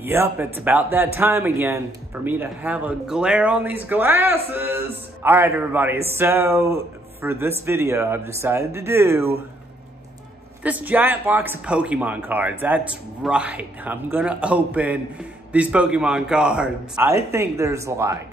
Yep, it's about that time again for me to have a glare on these glasses. All right, everybody, so for this video, I've decided to do this giant box of Pokemon cards. That's right, I'm gonna open these Pokemon cards. I think there's like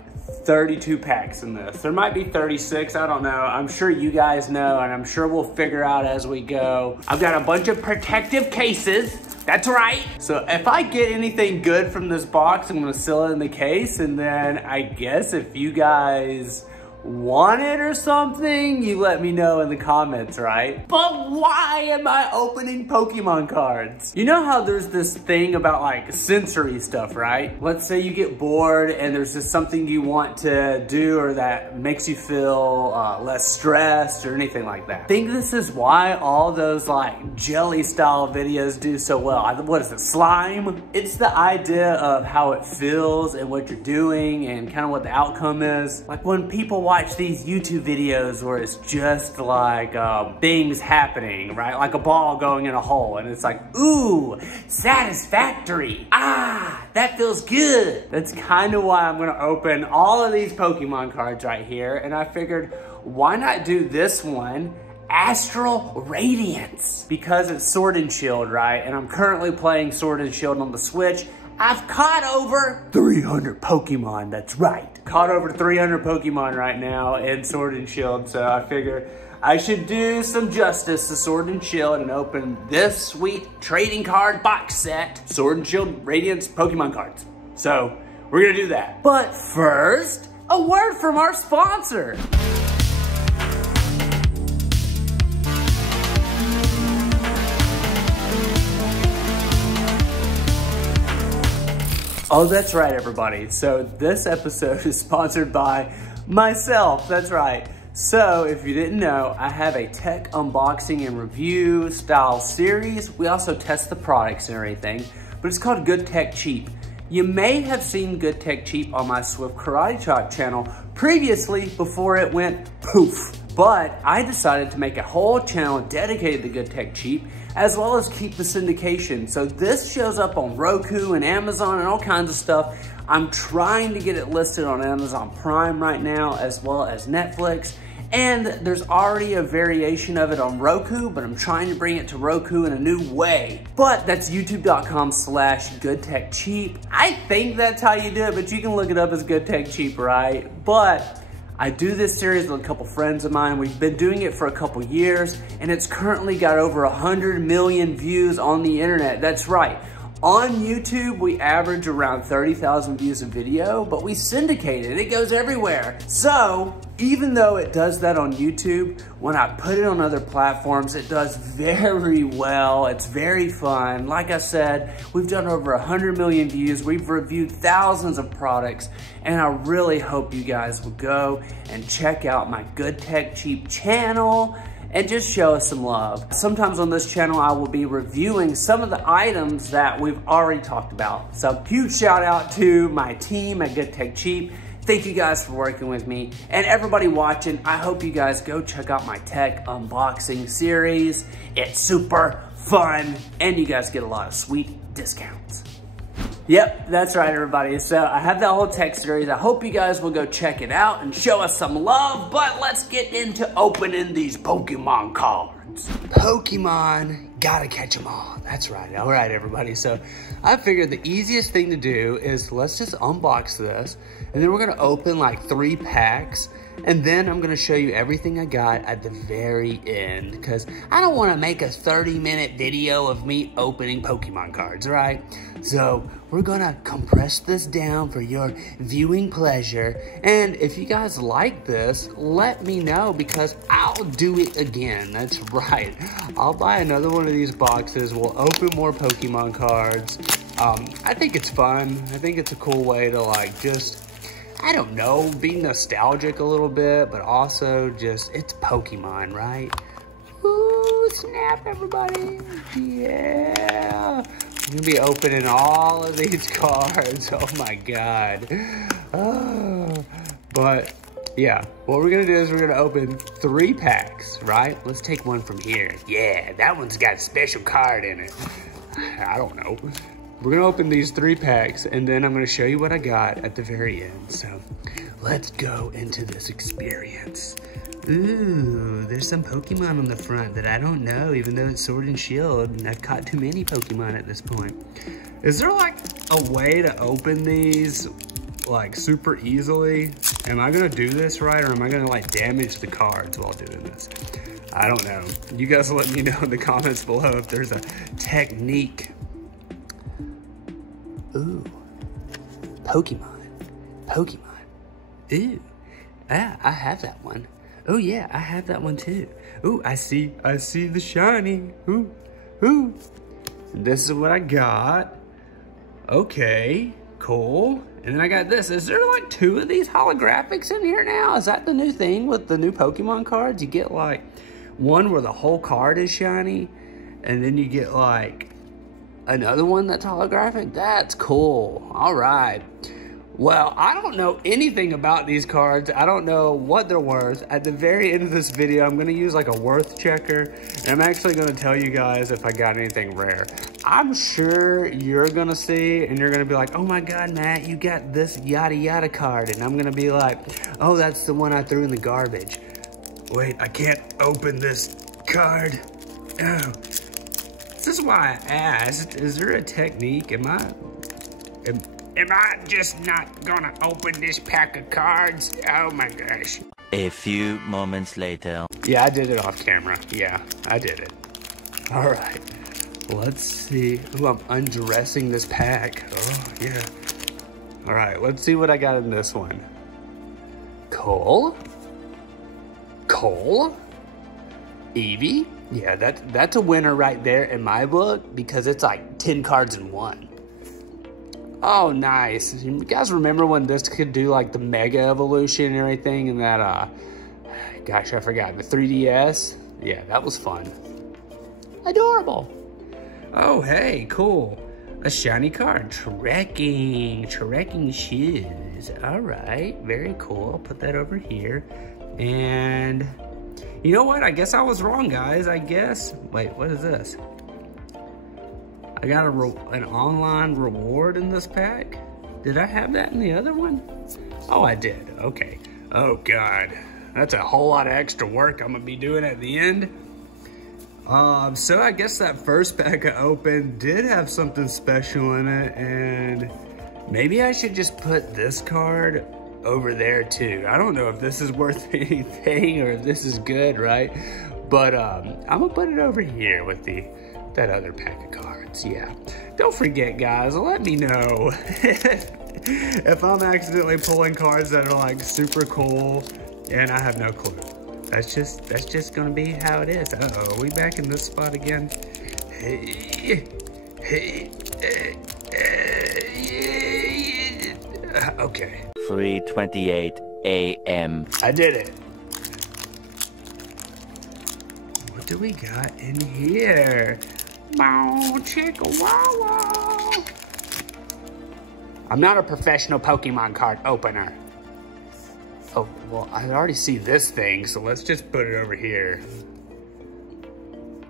32 packs in this. There might be 36, I don't know. I'm sure you guys know, and I'm sure we'll figure out as we go. I've got a bunch of protective cases. That's right. So if I get anything good from this box, I'm gonna seal it in the case, and then I guess if you guys want it or something, you let me know in the comments, right? But why am I opening Pokemon cards? You know how there's this thing about like sensory stuff, right? Let's say you get bored and there's just something you want to do or that makes you feel less stressed or anything like that. I think this is why all those like jelly style videos do so well. What is it, slime? It's the idea of how it feels and what you're doing and kind of what the outcome is. Like when people watch these YouTube videos where it's just like things happening, right? Like a ball going in a hole and it's like, ooh, satisfactory. Ah, that feels good. That's kind of why I'm gonna open all of these Pokemon cards right here. And I figured, why not do this one, Astral Radiance? Because it's Sword and Shield, right? And I'm currently playing Sword and Shield on the Switch. I've caught over 300 Pokemon, that's right. Caught over 300 Pokemon right now in Sword and Shield, so I figure I should do some justice to Sword and Shield and open this sweet trading card box set, Sword and Shield Radiance Pokemon cards. So we're gonna do that. But first, a word from our sponsor. Oh, that's right, everybody. So this episode is sponsored by myself, that's right. So if you didn't know, I have a tech unboxing and review style series. We also test the products and everything, but it's called Good Tech Cheap. You may have seen Good Tech Cheap on my Swift Karate Chop channel previously before it went poof. But I decided to make a whole channel dedicated to Good Tech Cheap, as well as keep the syndication. So this shows up on Roku and Amazon and all kinds of stuff. I'm trying to get it listed on Amazon Prime right now, as well as Netflix. And there's already a variation of it on Roku, but I'm trying to bring it to Roku in a new way. But that's youtube.com/goodtechcheap. I think that's how you do it, but you can look it up as Good Tech Cheap, right? But I do this series with a couple friends of mine. We've been doing it for a couple years, and it's currently got over 100 million views on the internet. That's right. On YouTube, we average around 30,000 views a video, but we syndicate it. It goes everywhere. So even though it does that on YouTube, when I put it on other platforms, it does very well. It's very fun. Like I said, we've done over 100 million views. We've reviewed thousands of products, and I really hope you guys will go and check out my Good Tech Cheap channel and just show us some love. Sometimes on this channel, I will be reviewing some of the items that we've already talked about. So huge shout out to my team at Good Tech Cheap. Thank you guys for working with me. And everybody watching, I hope you guys go check out my tech unboxing series. It's super fun, and you guys get a lot of sweet discounts. Yep, that's right, everybody. So I have that whole tech series. I hope you guys will go check it out and show us some love, but let's get into opening these Pokemon cards. Pokemon, gotta catch them all. That's right. All right, everybody. So I figured the easiest thing to do is let's just unbox this, and then we're gonna open like 3 packs, and then I'm gonna show you everything I got at the very end, because I don't wanna make a 30-minute video of me opening Pokemon cards, right? So we're gonna compress this down for your viewing pleasure, and if you guys like this, let me know, because I'll do it again. That's right. I'll buy another one of these boxes. We'll open more Pokemon cards. I think it's fun. I think it's a cool way to like just, I don't know, be nostalgic a little bit, but also just, it's Pokemon, right? Ooh, snap, everybody. Yeah. I'm gonna be opening all of these cards. Oh my God. Oh. But yeah, what we're gonna do is we're gonna open 3 packs, right? Let's take one from here. Yeah, that one's got a special card in it. I don't know. we're gonna open these 3 packs and then I'm gonna show you what I got at the very end. So let's go into this experience. Ooh, there's some Pokemon on the front that I don't know, even though it's Sword and Shield, and I've caught too many Pokemon at this point. Is there like a way to open these like super easily? Am I gonna do this right, or am I gonna like damage the cards while doing this? I don't know. You guys let me know in the comments below if there's a technique. Ooh, Pokemon. Ooh, I have that one. Oh yeah, I have that one too. Ooh, I see the shiny. Ooh. This is what I got. Okay, cool. And then I got this. Is there like 2 of these holographics in here now? Is that the new thing with the new Pokemon cards? You get like one where the whole card is shiny, and then you get like another one that's holographic. That's cool. All right. Well, I don't know anything about these cards. I don't know what they're worth. At the very end of this video, I'm gonna use like a worth checker, and I'm actually gonna tell you guys if I got anything rare. I'm sure you're gonna see, and you're gonna be like, oh my God, Matt, you got this yada yada card. And I'm gonna be like, oh, that's the one I threw in the garbage. Wait, I can't open this card. Oh. This is why I asked, is there a technique? Am I just not gonna open this pack of cards? Oh my gosh. A few moments later. Yeah, I did it off camera. Yeah, I did it. All right, let's see. Ooh, I'm undressing this pack. Oh, yeah. All right, let's see what I got in this one. Cole? Eevee? Yeah, that's a winner right there in my book because it's like 10 cards in one. Oh, nice. You guys remember when this could do like the Mega Evolution and everything and that, gosh, I forgot, the 3DS? Yeah, that was fun. Adorable. Oh, hey, cool. A shiny card. Trekking shoes. All right, very cool. I'll put that over here. And you know what? I guess I was wrong, guys. Wait, what is this? I got an online reward in this pack. Did I have that in the other one? Oh, I did. Okay. Oh, God. That's a whole lot of extra work I'm going to be doing at the end. So I guess that first pack I opened did have something special in it, and maybe I should just put this card over there too. I don't know if this is worth anything or if this is good, right? But I'm going to put it over here with that other pack of cards. Yeah, don't forget, guys, let me know if I'm accidentally pulling cards that are like super cool and I have no clue. That's just gonna be how it is. Uh-oh, are we back in this spot again? Okay. 3:28 a.m. I did it. What do we got in here? Bow, chicka, wow, wow. I'm not a professional Pokemon card opener. Oh, well, I already see this thing, so let's just put it over here.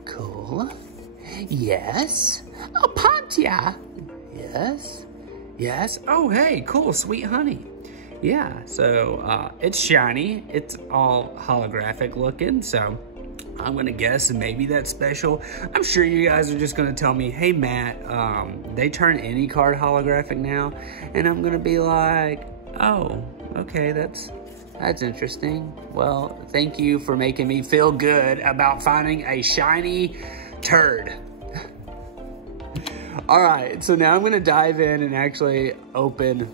Cool. Yes. Oh, Pontia. Yes. Yes. Oh, hey, cool, sweet honey. Yeah, so it's shiny. It's all holographic looking, so I'm gonna guess maybe that's special. I'm sure you guys are just gonna tell me, hey Matt, they turn any card holographic now, and I'm gonna be like, oh, okay, that's interesting. Well, thank you for making me feel good about finding a shiny turd. All right, so now I'm gonna dive in and actually open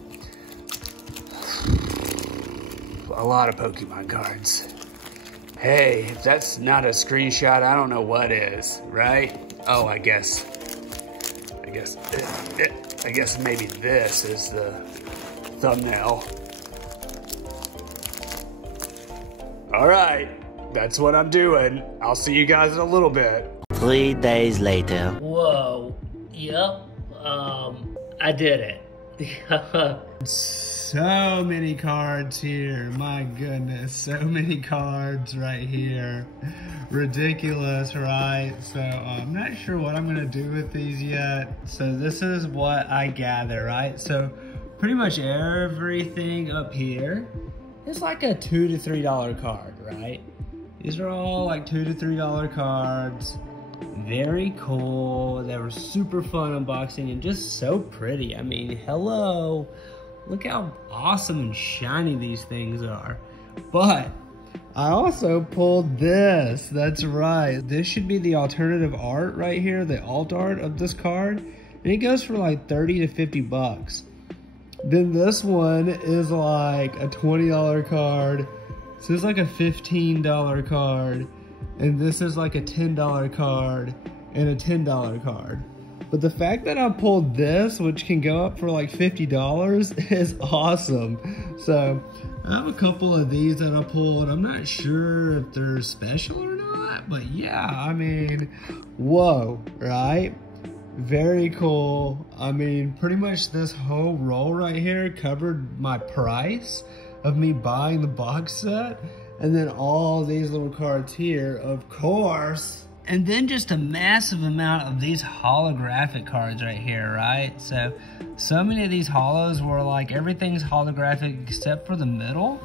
a lot of Pokemon cards. Hey, if that's not a screenshot, I don't know what is, right? Oh, I guess maybe this is the thumbnail. All right, that's what I'm doing. I'll see you guys in a little bit. 3 days later. Whoa, yep, I did it. So many cards here, my goodness, so many cards right here. Ridiculous, right? So I'm not sure what I'm gonna do with these yet. So this is what I gather, right? So pretty much everything up here is like a $2 to $3 card, right? These are all like $2 to $3 cards. Very cool. They were super fun unboxing and just so pretty. I mean, hello. Look how awesome and shiny these things are. But I also pulled this. That's right. This should be the alternative art right here, the alt art of this card. And it goes for like 30 to 50 bucks. Then this one is like a $20 card. So it's like a $15 card. And this is like a $10 card and a $10 card. But the fact that I pulled this, which can go up for like $50, is awesome. So I have a couple of these that I pulled. I'm not sure if they're special or not, but yeah, I mean, whoa, right? Very cool. I mean, pretty much this whole roll right here covered my price of me buying the box set. And then all these little cards here, of course. And then just a massive amount of these holographic cards right here, right? So many of these holos were like, everything's holographic except for the middle.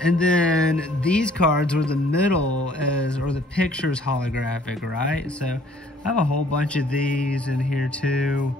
And then these cards were the middle or the picture's holographic, right? So I have a whole bunch of these in here too.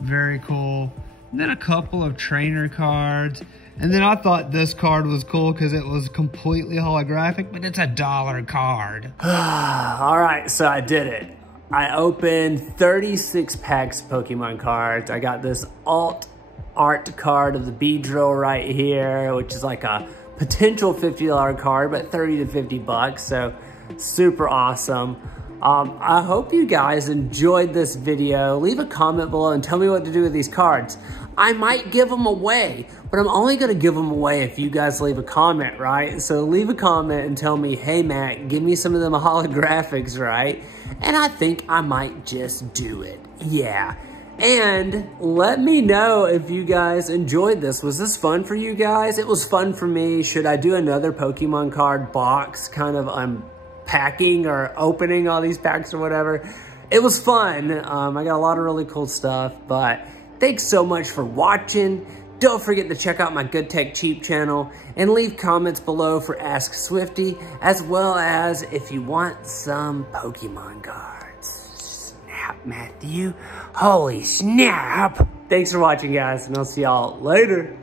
Very cool. And then a couple of trainer cards. And then I thought this card was cool because it was completely holographic, but it's a $1 card. All right, so I did it. I opened 36 packs of Pokemon cards. I got this alt art card of the Beedrill right here, which is like a potential $50 card, but 30 to 50 bucks, so super awesome. I hope you guys enjoyed this video. Leave a comment below and tell me what to do with these cards. I might give them away, but I'm only gonna give them away if you guys leave a comment, right? So leave a comment and tell me, hey Matt, give me some of them holographics, right? And I think I might just do it, yeah. And let me know if you guys enjoyed this. Was this fun for you guys? It was fun for me. Should I do another Pokemon card box kind of unpacking or opening all these packs or whatever? It was fun. I got a lot of really cool stuff, but thanks so much for watching. Don't forget to check out my Good Tech Cheap channel and leave comments below for Ask Swifty, as well as if you want some Pokemon cards. Snap, Matthew. Holy snap. Thanks for watching, guys, and I'll see y'all later.